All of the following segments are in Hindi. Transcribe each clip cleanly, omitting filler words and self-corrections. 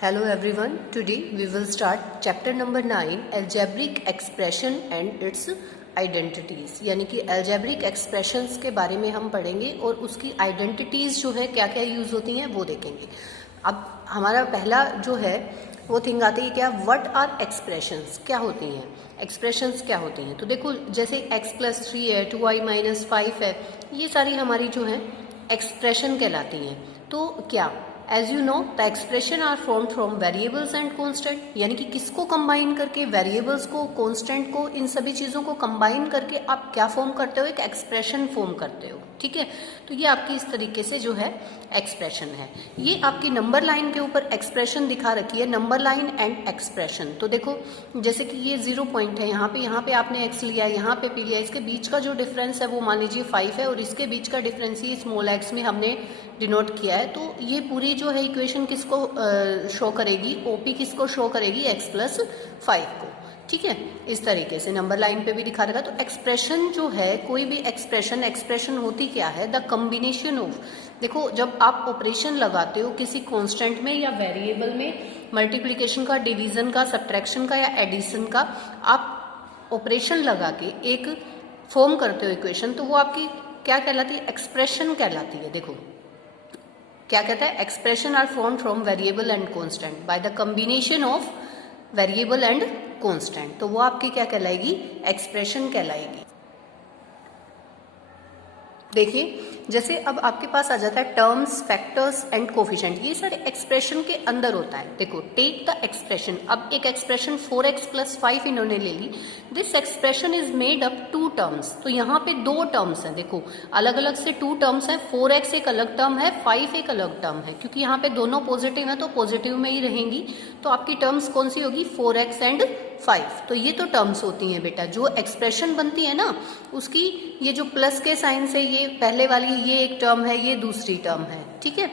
Hello everyone, today we will start chapter number 9 algebraic expression and its identities। यानी कि algebraic expressions के बारे में हम पढ़ेंगे और उसकी identities जो है क्या क्या यूज़ होती हैं वो देखेंगे। अब हमारा पहला जो है वो थिंग आती है क्या, व्हाट आर एक्सप्रेशंस, क्या होती हैं एक्सप्रेशंस, क्या होती हैं। तो देखो जैसे x+3 है, 2y-5 है, ये सारी हमारी जो है एक्सप्रेशन कहलाती हैं। तो क्या, as you know the expression are form from variables and constant, यानी कि किसको कंबाइन करके, वेरिएबल्स को, कॉन्स्टेंट को, इन सभी चीज़ों को कंबाइन करके आप क्या फॉर्म करते हो, एक एक्सप्रेशन फॉर्म करते हो। ठीक है, तो ये आपकी इस तरीके से जो है एक्सप्रेशन है। ये आपकी नंबर लाइन के ऊपर एक्सप्रेशन दिखा रखी है, नंबर लाइन एंड एक्सप्रेशन। तो देखो जैसे कि ये 0 पॉइंट है, यहाँ पे आपने x लिया, यहाँ पे p लिया, इसके बीच का जो डिफरेंस है वो मान लीजिए 5 है और इसके बीच का डिफरेंस ही स्मॉल x में हमने डिनोट किया है। तो ये पूरी जो है इक्वेशन किसको शो करेगी, OP किसको शो करेगी, x+5 को। ठीक है, इस तरीके से नंबर लाइन पे भी दिखा रखा। तो एक्सप्रेशन जो है, कोई भी एक्सप्रेशन होती क्या है, द कॉम्बिनेशन ऑफ, देखो जब आप ऑपरेशन लगाते हो किसी कांस्टेंट में या वेरिएबल में, मल्टीप्लिकेशन का, डिवीजन का, सब्ट्रैक्शन का या एडिशन का, आप ऑपरेशन लगा के एक फॉर्म करते हो इक्वेशन, तो वो आपकी क्या कहलाती है, एक्सप्रेशन कहलाती है। देखो क्या कहता है, expression are form from variable and constant by the combination of variable and constant, तो वो आपकी क्या कहलाएगी, एक्सप्रेशन कहलाएगी। देखिए जैसे अब आपके पास आ जाता है टर्म्स, फैक्टर्स एंड कोफिशिएंट, ये सारे एक्सप्रेशन के अंदर होता है। देखो टेक द एक्सप्रेशन, अब एक एक्सप्रेशन 4x+5 इन्होंने ले ली, this expression is made up 2 terms. तो यहाँ पे 2 टर्म्स हैं, देखो अलग अलग से 2 टर्म्स हैं, 4x एक अलग टर्म है, 5 एक अलग टर्म है, क्योंकि यहाँ पे दोनों पॉजिटिव है तो पॉजिटिव में ही रहेंगी। तो आपकी टर्म्स कौन सी होगी, 4x एंड 5। तो ये तो टर्म्स होती हैं बेटा, जो एक्सप्रेशन बनती है ना उसकी, ये जो प्लस के साइन से ये पहले वाली ये एक टर्म है, ये दूसरी टर्म है। ठीक है,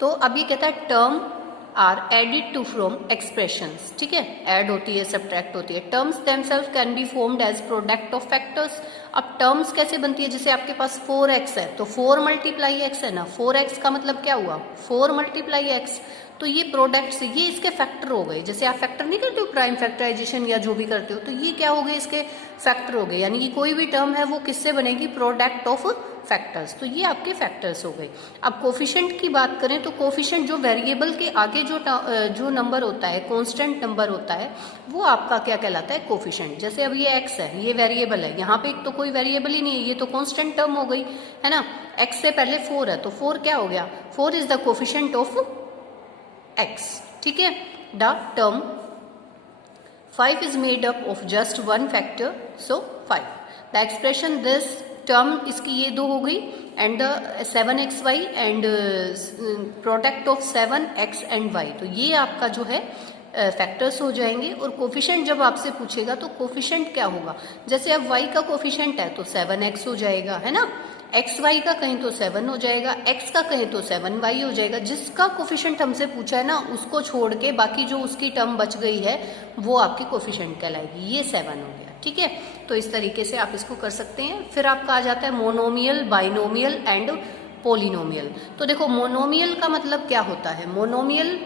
तो अब ये कहता है term are added to from expressions. ठीक है, ऐड होती है, सब्ट्रैक्ट होती है। Terms themselves can be formed as product of factors. अब टर्म्स कैसे बनती है, जैसे आपके पास 4x है तो 4 × x है ना, 4x का मतलब क्या हुआ, 4 × x, तो ये प्रोडक्ट से ये इसके फैक्टर हो गए। जैसे आप फैक्टर नहीं करते हो, प्राइम फैक्टराइजेशन या जो भी करते हो, तो ये क्या हो गए, इसके फैक्टर हो गए। यानी कि कोई भी टर्म है वो किससे बनेगी, प्रोडक्ट ऑफ फैक्टर्स। तो ये आपके फैक्टर्स हो गए। अब कोफिशिएंट की बात करें तो कोफिशिएंट जो वेरिएबल के आगे जो नंबर होता है, कांस्टेंट नंबर होता है, वो आपका क्या कहलाता है, कोफिशिएंट। जैसे अब ये x है, ये वेरिएबल है, यहाँ पे तो कोई वेरिएबल ही नहीं है, ये तो कांस्टेंट टर्म हो गई है ना। x से पहले 4 है तो 4 क्या हो गया, 4 is the coefficient of x। ठीक है, the term 5 is made up of just one factor, so 5. The expression this term इसकी ये 2 हो गई, and the 7xy and product of 7x and y, तो ये आपका जो है फैक्टर्स हो जाएंगे। और कोफिशिएंट जब आपसे पूछेगा तो कोफिशिएंट क्या होगा, जैसे अब y का कोफिशिएंट है तो 7x हो जाएगा, है ना, xy का कहीं तो 7 हो जाएगा, x का कहीं तो 7y हो जाएगा। जिसका कोफिशिएंट हमसे पूछा है ना उसको छोड़ के बाकी जो उसकी टर्म बच गई है वो आपकी कोफिशिएंट कहलाएगी। ये 7 हो गया। ठीक है, तो इस तरीके से आप इसको कर सकते हैं। फिर आपका आ जाता है मोनोमियल, बाइनोमियल एंड पोलिनोमियल। तो देखो मोनोमियल का मतलब क्या होता है, मोनोमियल,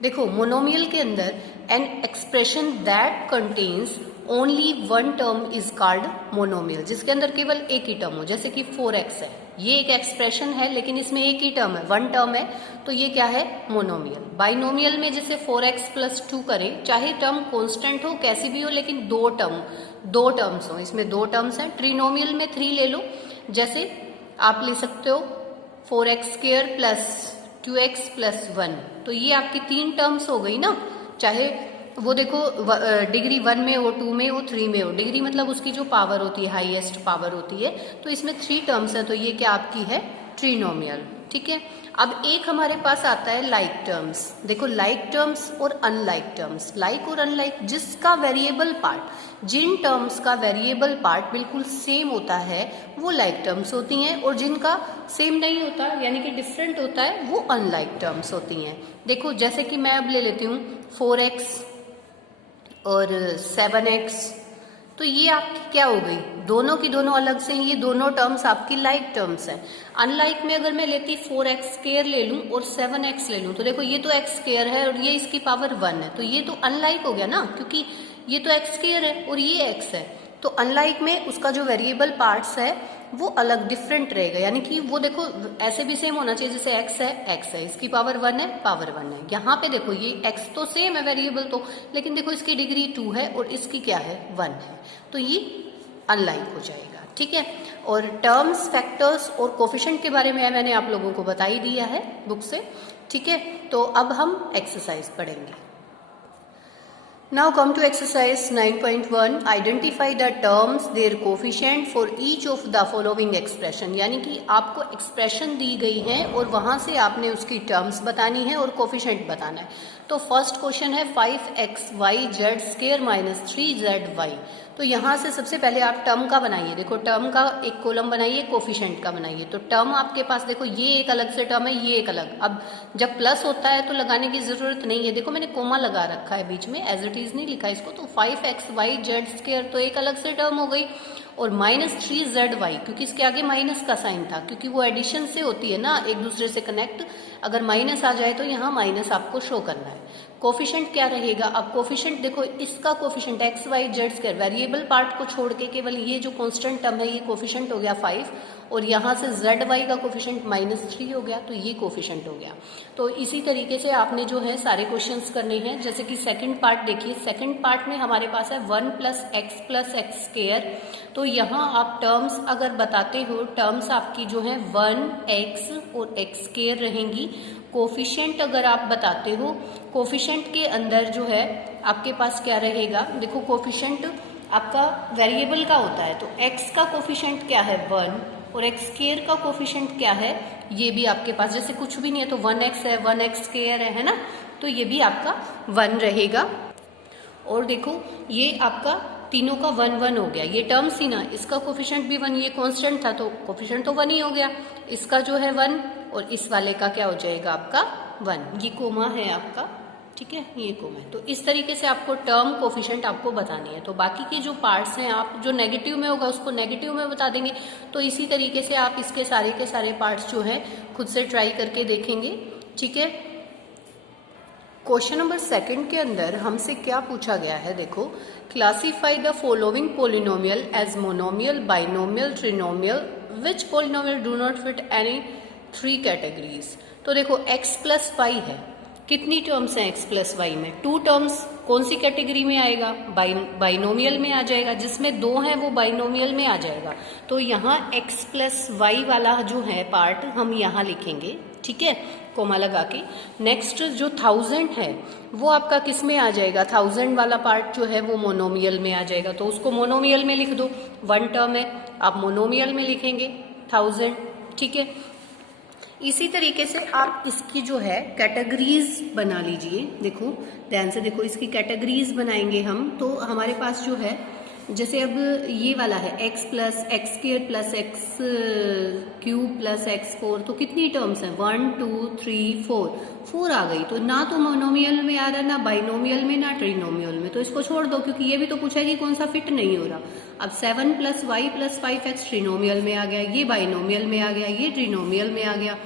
देखो मोनोमियल के अंदर an expression that contains only one term is called monomial, जिसके अंदर केवल एक ही टर्म हो। जैसे कि 4x है, ये एक एक्सप्रेशन है लेकिन इसमें एक ही टर्म है, वन टर्म है, तो ये क्या है, मोनोमियल। बाइनोमियल में जैसे 4x+2 करें, चाहे टर्म कांस्टेंट हो कैसी भी हो, लेकिन दो टर्म्स हो, इसमें 2 टर्म्स हैं। ट्रिनोमियल में 3 ले लो, जैसे आप ले सकते हो 4x² + 2x + 1, तो ये आपकी 3 टर्म्स हो गई ना। चाहे वो देखो डिग्री 1 में हो, 2 में हो, 3 में हो, डिग्री मतलब उसकी जो पावर होती है, हाईएस्ट पावर होती है, तो इसमें 3 टर्म्स है, तो ये क्या आपकी है, ट्रिनोमियल। ठीक है, अब एक हमारे पास आता है लाइक टर्म्स। देखो लाइक टर्म्स और अनलाइक टर्म्स, लाइक और अनलाइक, जिसका वेरिएबल पार्ट, जिन टर्म्स का वेरिएबल पार्ट बिल्कुल सेम होता है वो लाइक टर्म्स होती हैं, और जिनका सेम नहीं होता यानी कि डिफरेंट होता है वो अनलाइक टर्म्स होती हैं। देखो जैसे कि मैं अब ले लेती हूँ 4x और 7x तो ये आपकी क्या हो गई, दोनों की दोनों अलग से, ये दोनों टर्म्स आपकी लाइक टर्म्स हैं। अनलाइक में अगर मैं लेती 4x स्क्वायर ले लूं और 7x ले लूं, तो देखो ये तो x स्क्वायर है और ये इसकी पावर 1 है, तो ये तो अनलाइक हो गया ना, क्योंकि ये तो x स्क्वायर है और ये x है। तो अनलाइक में उसका जो वेरिएबल पार्ट्स है वो अलग डिफरेंट रहेगा, यानी कि वो देखो ऐसे भी सेम होना चाहिए, जैसे x है इसकी पावर 1 है, पावर 1 है। यहाँ पे देखो ये x तो सेम है वेरिएबल तो, लेकिन देखो इसकी डिग्री 2 है और इसकी क्या है 1 है, तो ये अनलाइक हो जाएगा। ठीक है, और टर्म्स, फैक्टर्स और कोफिशिएंट के बारे में मैंने आप लोगों को बता ही दिया है बुक से। ठीक है, तो अब हम एक्सरसाइज पढ़ेंगे। Now come to exercise 9.1. Identify the terms, their coefficient for each of the following expression. यानी कि आपको एक्सप्रेशन दी गई है और वहां से आपने उसकी टर्म्स बतानी है और कोफिशिएंट बताना है। तो फर्स्ट क्वेश्चन है 5xyz स्क्वायर माइनस 3zy। तो यहाँ से सबसे पहले आप टर्म का बनाइए, देखो टर्म का एक कॉलम बनाइए, कोफिशिएंट का बनाइए। तो टर्म आपके पास देखो ये एक अलग से टर्म है, ये एक अलग। अब जब प्लस होता है तो लगाने की जरूरत नहीं है, देखो मैंने कोमा लगा रखा है बीच में, एज इट इज नहीं लिखा इसको। तो 5xyz स्क्वायर तो एक अलग से टर्म हो गई, और माइनस 3zy क्योंकि इसके आगे माइनस का साइन था, क्योंकि वो एडिशन से होती है ना, एक दूसरे से कनेक्ट। अगर माइनस आ जाए तो यहाँ माइनस आपको शो करना है। कोफिशिएंट क्या रहेगा, अब कोफिशिएंट देखो इसका coefficient xyz square, variable part को छोड़ के केवल ये जो कांस्टेंट टर्म है ये कोफिशिएंट हो गया 5, और यहाँ से zy का कोफिशिएंट -3 हो गया, तो ये कोफिशिएंट हो गया। तो इसी तरीके से आपने जो है सारे क्वेश्चंस करने हैं। जैसे कि सेकंड पार्ट देखिए, सेकंड पार्ट में हमारे पास है 1 + x स्क्वायर। तो यहाँ आप टर्म्स अगर बताते हो, टर्म्स आपकी जो है 1x और x स्क्वायर रहेंगी। कोफिशिएंट अगर आप बताते हो, कोफिशिएंट के अंदर जो है आपके पास क्या रहेगा, देखो कोफिशिएंट आपका वेरिएबल का होता है, तो x का कोफिशिएंट क्या है 1 और x स्क्वायर का कोफिशिएंट क्या है, ये भी आपके पास जैसे कुछ भी नहीं है तो 1x है, 1x स्क्वायर है ना, तो ये भी आपका 1 रहेगा। और देखो ये आपका तीनों का 1 1 हो गया, ये टर्म्स ही ना, इसका कोफिशिएंट भी 1, ये कांस्टेंट था तो कोफिशिएंट तो 1 ही हो गया, इसका जो है 1 और इस वाले का क्या हो जाएगा आपका 1, ये कोमा है आपका। ठीक है, ये कोमा है। तो इस तरीके से आपको टर्म, कोफिशिएंट आपको बतानी है। तो बाकी के जो पार्ट्स हैं, आप जो नेगेटिव में होगा उसको नेगेटिव में बता देंगे। तो इसी तरीके से आप इसके सारे के सारे पार्ट्स जो है खुद से ट्राई करके देखेंगे। ठीक है, क्वेश्चन नंबर 2 के अंदर हमसे क्या पूछा गया है, देखो classify the following polynomial as monomial, binomial, trinomial, which polynomial do not fit any 3 categories. तो देखो x + y है, कितनी टर्म्स हैं x + y में, 2 टर्म्स, कौन सी कैटेगरी में आएगा, बाइनोमियल में आ जाएगा, जिसमें 2 हैं वो बाइनोमियल में आ जाएगा। तो यहाँ x + y वाला जो है पार्ट हम यहाँ लिखेंगे, ठीक है, कोमा लगा के। नेक्स्ट जो 1000 है वो आपका किस में आ जाएगा, 1000 वाला पार्ट जो है वो मोनोमियल में आ जाएगा, तो उसको मोनोमियल में लिख दो, 1 टर्म है, आप मोनोमियल में लिखेंगे 1000। ठीक है, इसी तरीके से आप इसकी जो है कैटेगरीज बना लीजिए। देखो ध्यान से देखो, इसकी कैटेगरीज बनाएंगे हम, तो हमारे पास जो है जैसे अब ये वाला है x + x² + x³ + x4, तो कितनी टर्म्स हैं 1 2 3 4 आ गई। तो ना तो मोनोमियल में आ रहा, ना बाइनोमियल में, ना ट्रिनोमियल में, तो इसको छोड़ दो, क्योंकि ये भी तो पूछा है कि कौन सा फिट नहीं हो रहा। अब 7 + y + 5x ट्रिनोमियल में आ गया, ये बाइनोमियल में आ गया, ये ट्रिनोमियल में आ गया,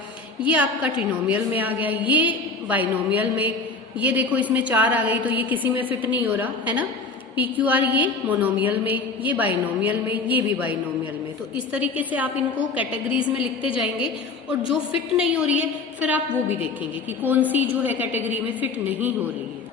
ये आपका ट्रिनोमियल में आ गया, ये बाइनोमियल में, ये देखो इसमें 4 आ गई, तो ये किसी में फिट नहीं हो रहा है ना। PQR ये मोनोमियल में, ये बाइनोमियल में, ये भी बाइनोमियल में। तो इस तरीके से आप इनको कैटेगरीज में लिखते जाएंगे, और जो फिट नहीं हो रही है फिर आप वो भी देखेंगे कि कौन सी जो है कैटेगरी में फिट नहीं हो रही है।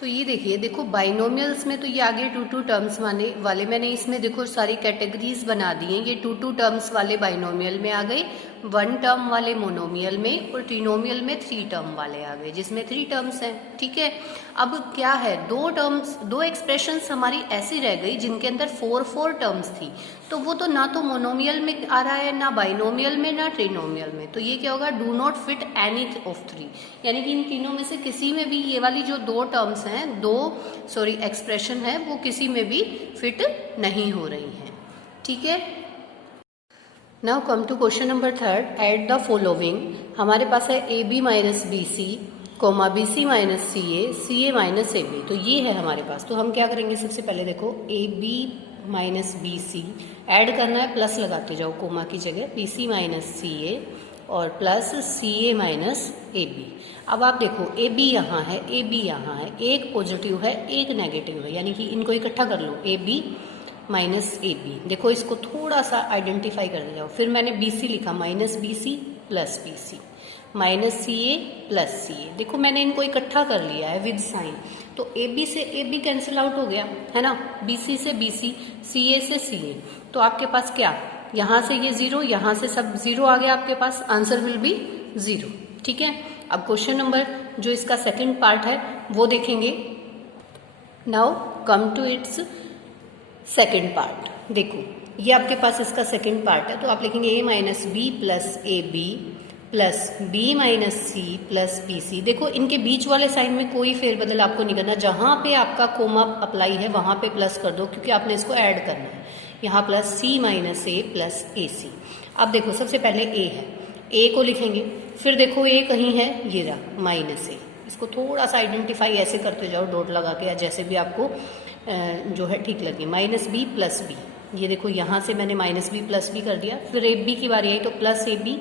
तो ये देखिए, देखो बाइनोमियल्स में तो ये आगे 2 टर्म्स वाले मैंने इसमें देखो सारी कैटेगरीज बना दी हैं। ये 2 टर्म्स वाले बाइनोमियल में आ गए, 1 टर्म वाले मोनोमियल में, और ट्रिनोमियल में 3 टर्म वाले आ गए, जिसमें 3 टर्म्स हैं। ठीक है, अब क्या है, 2 एक्सप्रेशंस हमारी ऐसी रह गई जिनके अंदर 4 टर्म्स थी, तो वो तो ना तो मोनोमियल में आ रहा है, ना बाइनोमियल में, ना ट्रिनोमियल में। तो ये क्या होगा, do not fit any of 3, यानी कि इन तीनों में से किसी में भी ये वाली जो 2 टर्म्स हैं, एक्सप्रेशन है, वो किसी में भी फिट नहीं हो रही हैं। ठीक है, now come to question number 3, at the following. हमारे पास है AB - BC, comma B C minus C A minus A B. तो ये है हमारे पास। तो हम क्या करेंगे, सबसे पहले देखो A B minus B C add करना है, प्लस लगाते जाओ कोमा की जगह, B C minus C A और plus C A minus A B. अब आप देखो ए बी यहाँ है, ए बी यहाँ है, एक पॉजिटिव है एक नेगेटिव है, यानी कि इनको इकट्ठा कर लो, a B minus A b. देखो इसको थोड़ा सा आइडेंटिफाई करते जाओ। फिर मैंने बी सी लिखा, minus B C plus B C minus C a plus C a. देखो मैंने इनको इकट्ठा कर लिया है विद साइन, तो ए बी से ए बी कैंसिल आउट हो गया है ना, बी सी से बी सी ए से सी ए। तो आपके पास क्या, यहाँ से ये जीरो, यहाँ से सब जीरो आ गया आपके पास, आंसर विल बी जीरो। ठीक है, अब क्वेश्चन नंबर जो इसका सेकंड पार्ट है वो देखेंगे। Now come to its second part. देखो ये आपके पास इसका सेकंड पार्ट है, तो आप लिखेंगे a minus b plus a b plus b minus c plus B c. देखो इनके बीच वाले साइन में कोई फेरबदल आपको नहीं करना, जहां पे आपका कोमा अप्लाई है वहां पे प्लस कर दो, क्योंकि आपने इसको ऐड करना है। यहाँ plus C minus A plus a सी। अब देखो सबसे पहले ए है, ए को लिखेंगे, फिर देखो ए कहीं है, ये रहा माइनस ए। इसको थोड़ा सा आइडेंटिफाई ऐसे करते जाओ डॉट लगा के, या जैसे भी आपको जो है ठीक लगे। माइनस बी प्लस बी, ये देखो यहाँ से मैंने माइनस बी प्लस बी कर दिया। फिर ए बी की बारी आई तो प्लस ए बी,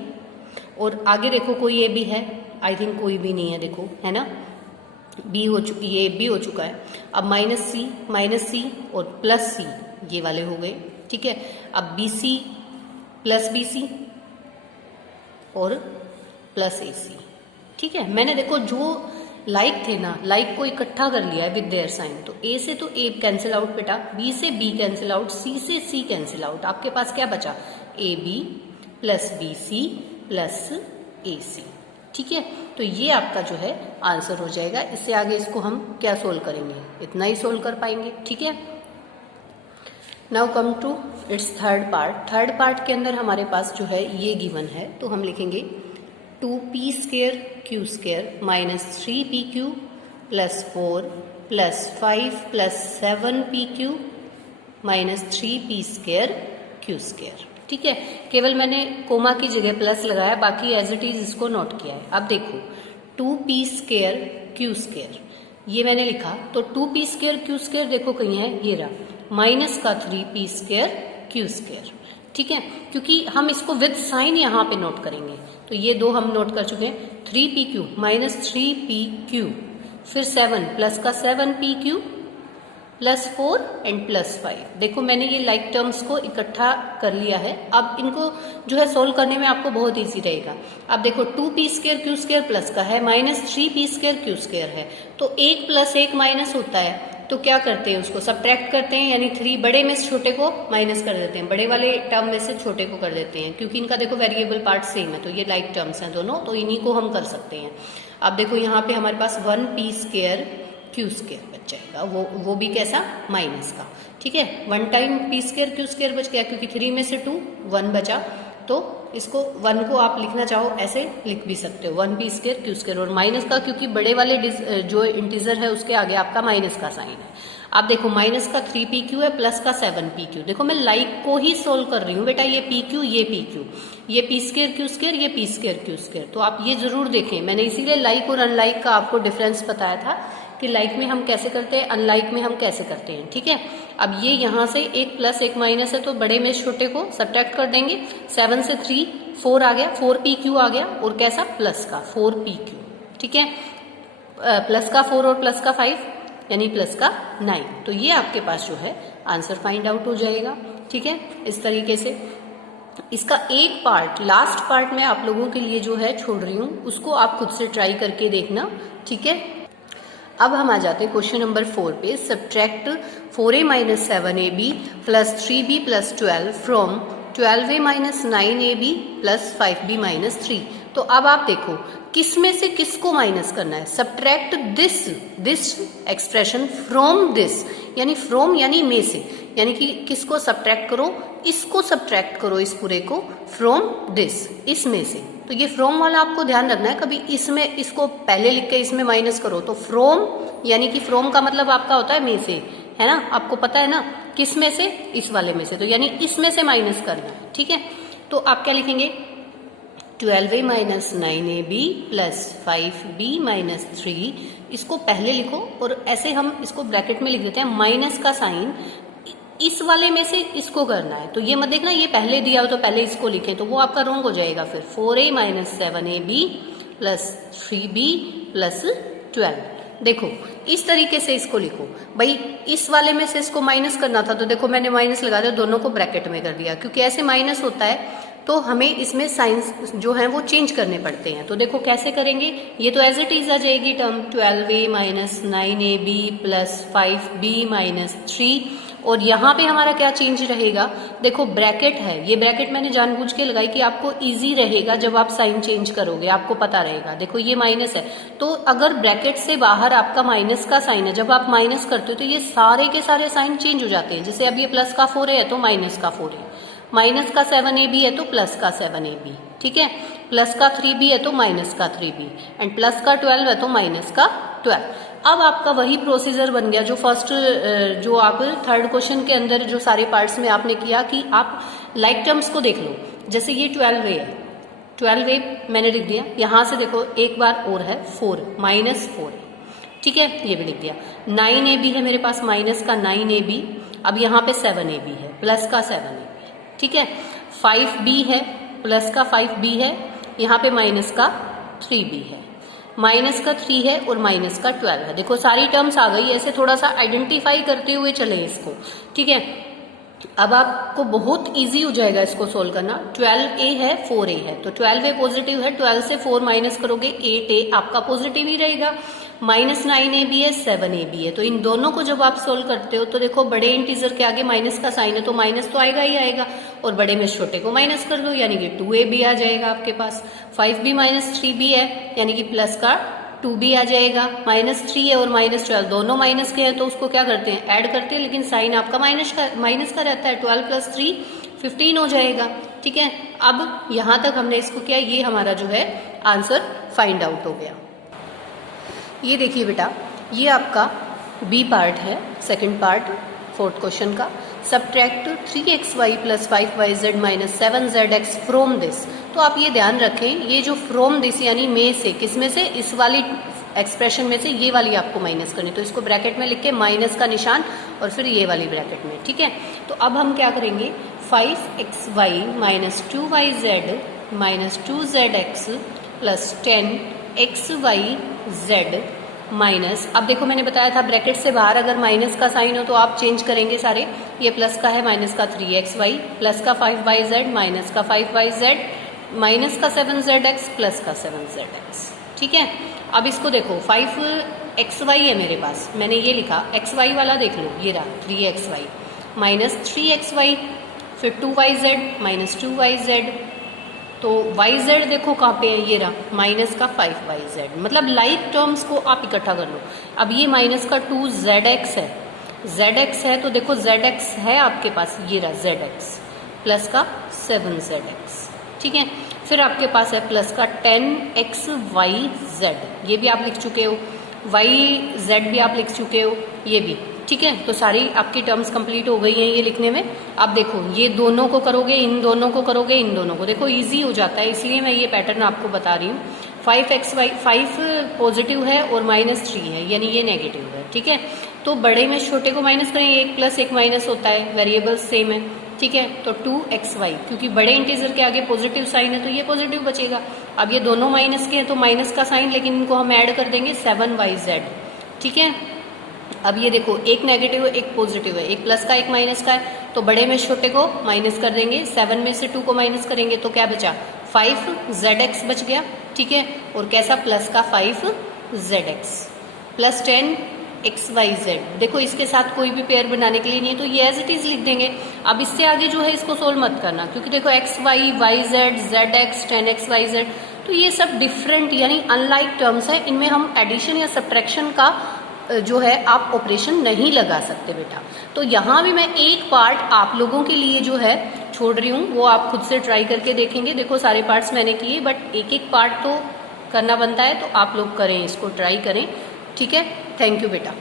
और आगे देखो कोई ए बी है, आई थिंक कोई भी नहीं है, देखो है ना, बी हो चुकी, ये बी हो चुका है। अब माइनस सी और प्लस सी ये वाले हो गए। ठीक है, अब बी सी प्लस बी सी और प्लस ए सी। ठीक है, मैंने देखो जो लाइक थे ना, लाइक को इकट्ठा कर लिया है विद देयर साइन। तो ए से तो ए कैंसिल आउट बेटा, बी से बी कैंसिल आउट, सी से सी कैंसिल आउट। आपके पास क्या बचा, a b plus B C plus a c. ठीक है, तो ये आपका जो है आंसर हो जाएगा। इससे आगे इसको हम क्या सोल्व करेंगे, इतना ही सोल्व कर पाएंगे। ठीक है, now come to its third part. Third part के अंदर हमारे पास जो है ये गिवन है, तो हम लिखेंगे 2p square Q square minus 3p Q plus 4 plus 5 plus 7p Q minus 3p square Q square. ठीक है, केवल मैंने कोमा की जगह प्लस लगाया, बाकी एज इट इज इसको नोट किया है। अब देखो 2p स्क्वेयर क्यू स्क्वेयर ये मैंने लिखा, तो 2p स्क्वेयर क्यू स्क्वेयर देखो कहीं है, ये रहा, माइनस का 3p स्क्वेयर क्यू स्क्वेयर। ठीक है, क्योंकि हम इसको विद साइन यहाँ पे नोट करेंगे, तो ये दो हम नोट कर चुके हैं। 3p Q minus 3p Q, फिर 7 प्लस का 7p Q plus 4 and plus 5। देखो मैंने ये लाइक टर्म्स को इकट्ठा कर लिया है। अब इनको जो है सोल्व करने में आपको बहुत इजी रहेगा। अब देखो 2p square Q square plus का है, minus 3p square Q square है, तो एक प्लस एक माइनस होता है, तो क्या करते हैं उसको सब्ट्रैक्ट करते हैं, यानी 3 बड़े में से छोटे को माइनस कर देते हैं, बड़े वाले टर्म में से छोटे को कर देते हैं, क्योंकि इनका देखो वेरिएबल पार्ट सेम है, तो ये लाइक टर्म्स हैं दोनों, तो इन्हीं को हम कर सकते हैं। अब देखो यहाँ पे हमारे पास 1p स्क्वेयर क्यू स्क्वेयर बच जाएगा, वो भी कैसा, माइनस का। ठीक है, 1 time p square Q square बच गया, क्योंकि 3 में से 2 1 बचा, तो इसको 1 को आप लिखना चाहो ऐसे लिख भी सकते हो, 1p स्क्वेयर क्यू स्क्वेयर, और माइनस का क्योंकि बड़े वाले जो इंटीजर है उसके आगे आपका माइनस का साइन है। आप देखो माइनस का 3p क्यू है प्लस का 7p क्यू। देखो मैं लाइक को ही सोल्व कर रही हूँ बेटा, ये p क्यू ये p क्यू, ये p स्क्वेयर क्यू स्क्वेयर ये p स्क्वेयर क्यू स्क्वेयर। तो आप ये जरूर देखें, मैंने इसीलिए लाइक और अनलाइक का आपको डिफरेंस बताया था कि लाइक में हम कैसे करते हैं, अनलाइक में हम कैसे करते हैं। ठीक है, अब ये यहाँ से एक प्लस एक माइनस है, तो बड़े में छोटे को सब्ट्रैक्ट कर देंगे। 7 से 3 4 आ गया, 4p क्यू आ गया, और कैसा, प्लस का 4p क्यू। ठीक है, प्लस का 4 और प्लस का 5 यानी प्लस का 9। तो ये आपके पास जो है आंसर फाइंड आउट हो जाएगा। ठीक है, इस तरीके से इसका एक पार्ट, लास्ट पार्ट मैं आप लोगों के लिए जो है छोड़ रही हूँ, उसको आप खुद से ट्राई करके देखना। ठीक है, अब हम आ जाते हैं क्वेश्चन नंबर 4 पे। Subtract 4a minus 7ab plus 3b plus 12 from 12a minus 9ab plus 5b minus 3। तो अब आप देखो किस में से किसको माइनस करना है, subtract this expression from this, यानी फ्रॉम यानी में से, यानी कि किसको सब्ट्रैक्ट करो, इसको सब्ट्रैक्ट करो, इस पूरे को फ्रॉम दिस, इसमें से। तो ये फ्रॉम वाला आपको ध्यान रखना है, कभी इसमें इसको पहले लिख के इसमें माइनस करो तो फ्रॉम, यानी कि फ्रॉम का मतलब आपका होता है में से, है ना, आपको पता है ना, किस में से, इस वाले में से, तो यानी इसमें से माइनस करना है। ठीक है, तो आप क्या लिखेंगे, 12a minus 9ab plus 5b minus 3, इसको पहले लिखो और ऐसे हम इसको ब्रैकेट में लिख देते हैं। माइनस का साइन इस वाले में से इसको करना है, तो ये मत देखना ये पहले दिया हो तो पहले इसको लिखें, तो वो आपका रॉन्ग हो जाएगा। फिर 4a minus 7ab plus 3b plus 12। देखो इस तरीके से इसको लिखो। भाई इस वाले में से इसको माइनस करना था, तो देखो मैंने माइनस लगा दिया, दोनों को ब्रैकेट में कर दिया। क्योंकि ऐसे माइनस होता है तो हमें इसमें साइंस जो है वो चेंज करने पड़ते हैं। तो देखो कैसे करेंगे, ये तो एज इट इज आ जाएगी term 12a minus 9ab plus 5b minus 3, और यहाँ पे हमारा क्या चेंज रहेगा, देखो ब्रैकेट है, ये ब्रैकेट मैंने जानबूझ के लगाई कि आपको इजी रहेगा जब आप साइन चेंज करोगे, आपको पता रहेगा। देखो ये माइनस है, तो अगर ब्रैकेट से बाहर आपका माइनस का साइन है, जब आप माइनस करते हो तो ये सारे के सारे साइन चेंज हो जाते हैं। जैसे अब ये प्लस का 4 है तो माइनस का 4 है, माइनस का 7ab है तो प्लस का 7ab, ठीक है, प्लस का 3b है तो माइनस का 3b, एंड प्लस का 12 है तो माइनस का 12। अब आपका वही प्रोसीजर बन गया जो फर्स्ट, जो आप थर्ड क्वेश्चन के अंदर जो सारे पार्ट्स में आपने किया कि आप लाइक टर्म्स को देख लो। जैसे ये 12a है, 12a मैंने लिख दिया, यहाँ से देखो एक बार और है 4 माइनस 4, ठीक है, ये भी लिख दिया। 9ab है मेरे पास, माइनस का 9ab, अब यहाँ पे 7ab है, प्लस का 7ab, ठीक है। 5b है, प्लस का 5b है, यहाँ पे माइनस का 3b है, माइनस का 3 है और माइनस का 12 है। देखो सारी टर्म्स आ गई, ऐसे थोड़ा सा आइडेंटिफाई करते हुए चले इसको, ठीक है। अब आपको बहुत इजी हो जाएगा इसको सोल्व करना। 12a है 4a है, तो 12a पॉजिटिव है, 12 से 4 माइनस करोगे 8a आपका पॉजिटिव ही रहेगा, माइनस 9ab है 7ab है, तो इन दोनों को जब आप सोल्व करते हो तो देखो बड़े इंटीजर के आगे माइनस का साइन है तो माइनस तो आएगा ही आएगा, और बड़े में छोटे को माइनस कर दो यानी कि 2ab आ जाएगा आपके पास। 5b माइनस 3b है यानी कि प्लस का 2b आ जाएगा, माइनस 3 है और माइनस 12 दोनों माइनस के हैं तो उसको क्या करते हैं, ऐड करते हैं, लेकिन साइन आपका माइनस का रहता है। 12 प्लस 3 15 हो जाएगा, ठीक है। अब यहाँ तक हमने इसको किया, ये हमारा जो है आंसर फाइंड आउट हो गया। ये देखिए बेटा, ये आपका बी पार्ट है, सेकंड पार्ट फोर्थ क्वेश्चन का। Subtract 3xy plus 5yz minus 7zx from this. तो आप ये ध्यान रखें, ये जो फ्रॉम दिस यानी में से, किस में से, इस वाली एक्सप्रेशन में से ये वाली आपको माइनस करनी, तो इसको ब्रैकेट में लिख के माइनस का निशान और फिर ये वाली ब्रैकेट में, ठीक है। तो अब हम क्या करेंगे, 5xy minus 2yz minus 2zx plus 10xyz minus, अब देखो मैंने बताया था ब्रैकेट से बाहर अगर माइनस का साइन हो तो आप चेंज करेंगे सारे, ये प्लस का है माइनस का 3xy प्लस का 5yz माइनस का 5yz माइनस का 7zx प्लस का 7zx, ठीक है। अब इसको देखो 5xy है मेरे पास, मैंने ये लिखा, xy वाला देख लो, ये रहा 3xy माइनस 3xy, फिर 2yz माइनस 2yz, तो yz देखो कहाँ पे है, ये रहा माइनस का 5yz, मतलब लाइक टर्म्स को आप इकट्ठा कर लो। अब ये माइनस का 2zx है, zx है तो देखो zx है आपके पास, ये रहा zx प्लस का 7zx, ठीक है। फिर आपके पास है प्लस का 10xyz, ये भी आप लिख चुके हो, yz भी आप लिख चुके हो, ये भी, ठीक है। तो सारी आपकी टर्म्स कंप्लीट हो गई हैं ये लिखने में। अब देखो ये दोनों को करोगे, इन दोनों को करोगे, इन दोनों को, देखो इजी हो जाता है, इसलिए मैं ये पैटर्न आपको बता रही हूँ। 5xy 5 पॉजिटिव है और माइनस 3 है यानी ये नेगेटिव है, ठीक है। तो बड़े में छोटे को माइनस करें, एक प्लस एक माइनस होता है, वेरिएबल्स सेम है, ठीक है। तो 2xy, क्योंकि बड़े इंटीजर के आगे पॉजिटिव साइन है तो ये पॉजिटिव बचेगा। अब ये दोनों माइनस के हैं तो माइनस का साइन, लेकिन इनको हम ऐड कर देंगे 7yz, ठीक है। अब ये देखो एक नेगेटिव है एक पॉजिटिव है, एक प्लस का एक माइनस का है, तो बड़े में छोटे को माइनस कर देंगे, 7 में से 2 को माइनस करेंगे तो क्या बचा, 5zx बच गया, ठीक है। और कैसा, प्लस का 5zx प्लस 10xyz, देखो इसके साथ कोई भी पेयर बनाने के लिए नहीं है तो ये एज इट इज लिख देंगे। अब इससे आगे जो है इसको सोल्व मत करना, क्योंकि देखो xy yz zx 10xyz, तो ये सब डिफरेंट यानी अनलाइक टर्म्स है, इनमें हम एडिशन या सब्ट्रैक्शन का जो है आप ऑपरेशन नहीं लगा सकते बेटा। तो यहाँ भी मैं एक पार्ट आप लोगों के लिए जो है छोड़ रही हूँ, वो आप खुद से ट्राई करके देखेंगे। देखो सारे पार्ट्स मैंने किए, बट एक एक पार्ट तो करना बनता है, तो आप लोग करें, इसको ट्राई करें, ठीक है। थैंक यू बेटा।